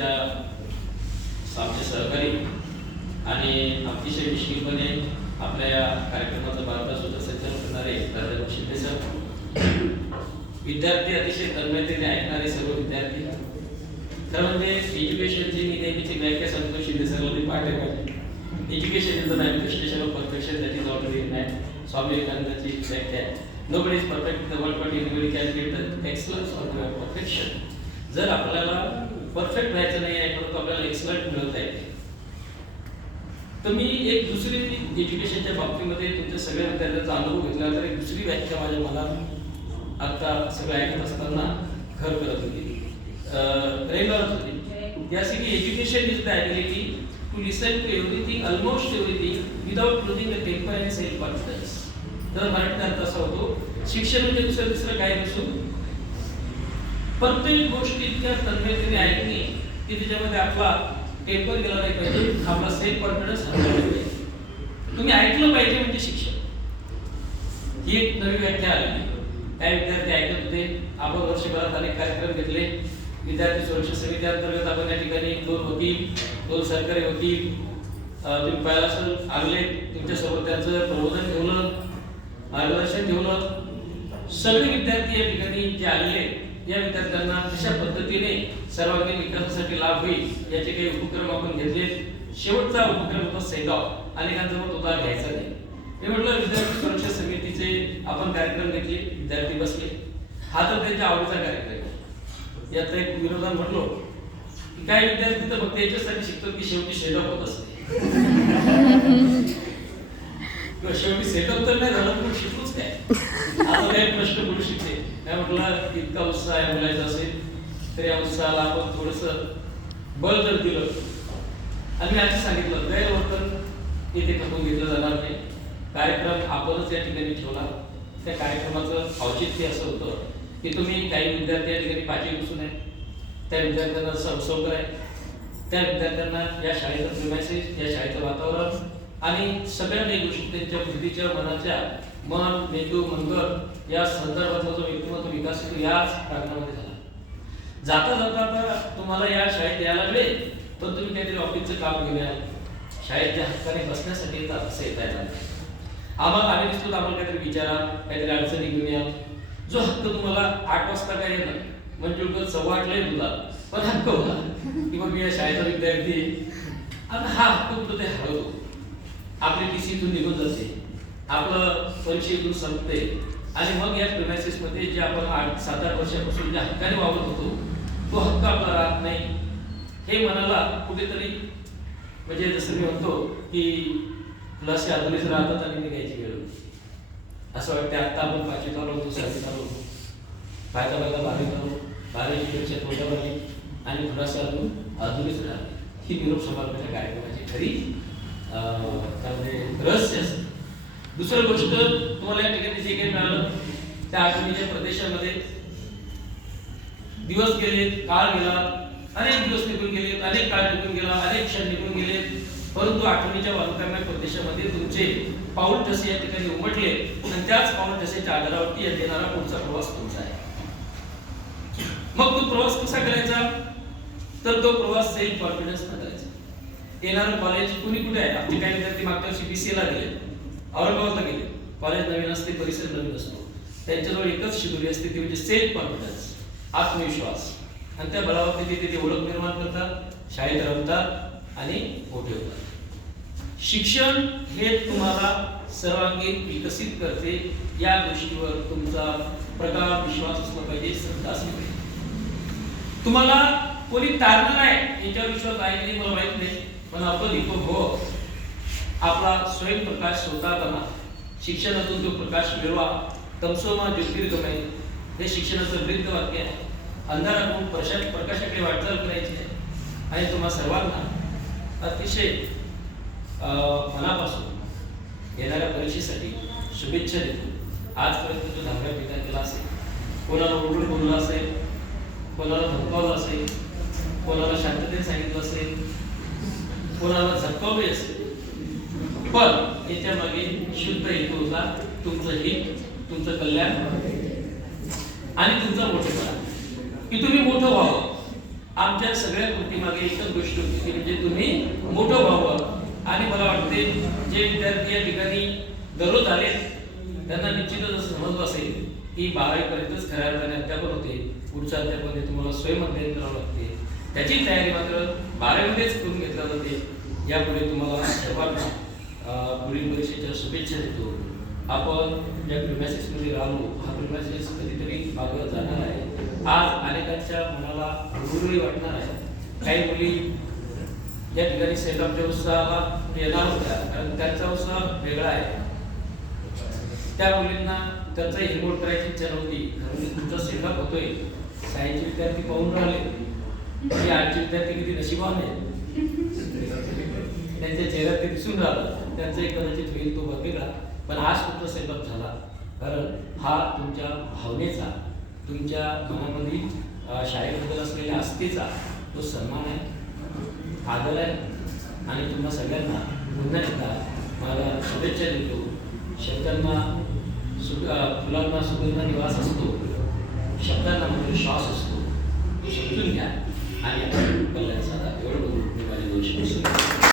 आमचे सहकारी आणि अतिशय निश्चितपणे आपल्या या कार्यक्रमाचं भारतात सुद्धा संचालन करणारे प्राध्यापक शिंदे सर, विद्यार्थी अतिशय तन्मयतेने ऐकणारे सर्व विद्यार्थी, खरं म्हणजे एज्युकेशनची मी नेहमीची व्याख्या सांगतो शिंदे सरला पाठ आहे. Education is the manifestation of perfection that is already in man. Swami विवेकानंदांची व्याख्या आहे. Nobody is perfect in the world, but anybody can get the excellence or the perfection. जर आपल्याला परफेक्ट व्हायचं नाही आहे परंतु आपल्याला एक्सलंट मिळवता येते. तर मी एक दुसरी एज्युकेशनच्या बाबतीमध्ये तुमच्या सगळ्या विद्यार्थ्यांचा अनुभव घेतला तर एक दुसरी व्याख्या माझ्या मनात आता सगळं ऐकत असताना घर करत होती, रेंगाळत होती. यासाठी education is the ability to listen to everything, almost everything without losing the temper and self confidence. तर मराठीत अर्थ असा होतो, शिक्षण म्हणजे दुसरं काय नसून प्रत्येक गोष्ट इतक्या तन्मयतेने ऐकणे की त्याच्यामध्ये आपला टेम्पर गेला नाही पाहिजे, आपला सेल्फ कॉन्फिडन्स हरवला नाही पाहिजे. तुम्ही ऐकलं पाहिजे म्हणजे शिक्षण. ही एक नवी व्याख्या आली. काय विद्यार्थी ऐकत होते. आपण वर्षभरात अनेक कार्यक्रम घेतले. विद्यार्थी सुरक्षा समिती अंतर्गत आपण या ठिकाणी 2 वकील, 2 सरकारी वकील तुम्ही पाहिला असेल आले, तुमच्यासोबत त्यांचं प्रबोधन ठेवलं, मार्गदर्शन ठेवलं. सगळे विद्यार्थी या ठिकाणी जे आलेले या विद्यार्थ्यांना कशा पद्धतीने सर्वांगीण विकासासाठी लाभ होईल याचे काही उपक्रम आपण घेतले. शेवटचा उपक्रम होता सेगाव. अनेकांचं मत होता घ्यायचा नाही. मी म्हटलं विद्यार्थी सुरक्षा समितीचे आपण कार्यक्रम घेतले, विद्यार्थी बसले, हा तर त्यांच्या आवडीचा कार्यक्रम. यात एक विरोधात म्हटलो की काही विद्यार्थी तर फक्त याच्यासाठी शिकतात की शेवटी सेटअप होत असते किंवा शेवटी सेटअप तर नाही झालं पण शिकूच काय. आता काही प्रश्न पडू शकते. काय म्हटलं इतका उत्साह आहे बोलायचा असेल तर या उत्साहाला आपण थोडंसं बळ जर दिलं आणि मी आधी सांगितलं गैरवर्तन इथे करून घेतलं जाणार नाही. कार्यक्रम आपणच या ठिकाणी ठेवला. त्या कार्यक्रमाचं औचित्य असं होतं की तुम्ही काही विद्यार्थी या ठिकाणी पाचवी बसून आहे, त्या विद्यार्थ्यांना संसर्ग आहे, त्या विद्यार्थ्यांना या शाळेचं प्रिमायसेस, या शाळेचं वातावरण आणि सगळ्या काही गोष्टी त्यांच्या बुद्धीच्या मनाच्या मन मेंदू मनगट या संदर्भातला जो व्यक्तिमत्व विकास तो याच प्रांगणामध्ये झाला. जाता जाता आता तुम्हाला या शाळेत यायला लागले पण तुम्ही काहीतरी ऑफिसचं काम घेऊन या, शाळेच्या हक्काने बसण्यासाठी येतात असं येता येणार. आम्ही दिसतो आम्हाला काहीतरी विचारा, काहीतरी अडचणी घेऊन या. जो हक्क तुम्हाला 8 वाजता काय येणार म्हणजे 8:15 तुला पण हक्क होता की मग मी या शाळेचा विद्यार्थी. आता हा हक्क कुठं ते हरवतो. आपली टीसीतून निघून जाते, आपलं परीक्षेतून संपते आणि मग या प्रिमायसेस मध्ये जे आपण 7-8 वर्षापासून ज्या हक्काने वावरत होतो तो हक्क आपला राहत नाही. हे मनाला कुठेतरी म्हणजे जसं मी म्हणतो की लसे आधुनिक राहतात आणि निघायची वेळ असं वाटते. आता आपण 5वीत आलो होतो, 6वीत आलो, पायता 12वीत आलो, 12वीची परीक्षा तोंडावर आली आणि थोडासा अजून आधुनिक राहिली. ही निरोप समारंभाच्या कार्यक्रमाची खरी त्यामध्ये रहस्य असतं. दुसरी गोष्ट तुम्हाला या ठिकाणी जे काही मिळालं त्या आठवणीच्या प्रदेशामध्ये दिवस गेले, काळ गेला, अनेक दिवस निघून गेले, अनेक काळ निघून गेला, अनेक क्षण निघून गेले, परंतु आठवणीच्या वालुकामय प्रदेशामध्ये तुमचे पाऊल ठसे या ठिकाणी उमटले आणि त्याच पाऊल ठसेच्या आधारावरती येणारा पुढचा प्रवास तुमचा आहे. मग तो प्रवास कसा करायचा तर तो प्रवास सेल्फ कॉन्फिडन्स न करायचा. येणारं कॉलेज कुणी कुठे आहे. आपले काही विद्यार्थी मागच्या वर्षी BCA ला गेले, औरंगाबादला गेले. कॉलेज नवीन असते, परिसर नवीन असतो, त्यांच्याजवळ एकच शिदोरी असते ती म्हणजे सेल्फ कॉन्फिडन्स, आत्मविश्वास. आणि त्या बळावरती ते ओळख निर्माण करतात, शाळेत रमतात आणि मोठे होतात. शिक्षण हे तुम्हाला सर्वांगीण विकसित करते. या गोष्टीवर तुमचा प्रगाढ विश्वास असला पाहिजे, श्रद्धा असली पाहिजे. तुम्हाला कोणी तारलं नाही याच्यावर विश्वास आहे की मला माहित नाही पण आपण लिखो हो. आपला स्वयंप्रकाश स्वतः बना, शिक्षणातून तो प्रकाश मिळवा. तमसोमा ज्योतिर्गमय हे शिक्षणाचं वृद्ध वाक्य आहे. अंधारातून प्रकाशाकडे वाटचाल करायची आहे आणि तुम्हा सर्वांना अतिशय मनापासून येणाऱ्या परीक्षेसाठी शुभेच्छा देतो. आजपर्यंत जो धांगड्या पिका केला असेल, कोणाला उलट बोलला असेल, कोणाला धमकावलं असेल, कोणाला शांततेने सांगितलं असेल, कोणाला झटकावले असेल, पण याच्या मागे शुद्ध हेतू होता तुमचं हित, तुमचं कल्याण आणि तुमचा मोठेपणा की तुम्ही मोठं व्हावं. आमच्या सगळ्या कृतीमागे एकच गोष्ट होती ती म्हणजे तुम्ही मोठं व्हावं. आणि मला वाटते जे विद्यार्थी या ठिकाणी दररोज आले त्यांना निश्चितच असं समजलं असेल की 12वी पर्यंतच खऱ्या अर्थाने अध्यापन होते, पुढच्या अध्यापन तुम्हाला स्वयं अध्ययन करावं लागते. त्याची तयारी मात्र 12वी मध्येच करून घेतल्या जाते. यापुढे तुम्हाला सर्वांना पुढील परीक्षेच्या शुभेच्छा देतो. आपण ज्या प्रिमायसेसमध्ये राहिलो हा प्रिमायसेस कधीतरी मागं जाणार आहे. आज अनेकांच्या मनाला हुरहुरी वाटणार आहे. काही मुली या ठिकाणी सेटअपच्या उत्साहाला येणार होत्या कारण त्यांचा उत्साह वेगळा आहे. त्या मुलींना त्यांचा हिरमोड करायची इच्छा नव्हती कारण तुमचा सेटअप होतोय. सायन्सचे विद्यार्थी पाहून राहिले की आजचे विद्यार्थी किती नशिबान आहेत. त्यांच्या चेहऱ्यात ते दिसून राहिलं. त्यांचा एक कदाचित होईल तो वेगळा, पण आज तुमचा सेटअप झाला कारण हा तुमच्या भावनेचा, तुमच्या मनामधील शाळेबद्दल असलेल्या आस्थेचा तो सन्मान आहे, आदर आहे. आणि तुम्हा सगळ्यांना पुन्हा एकदा मला शुभेच्छा देतो. शब्दांना फुलांना सुगंध निवास असतो, शब्दांना म्हणजे श्वास असतो, समजून घ्या आणि आपण कल्याण साधा. एवढं बोलून मी माझे दोन शब्द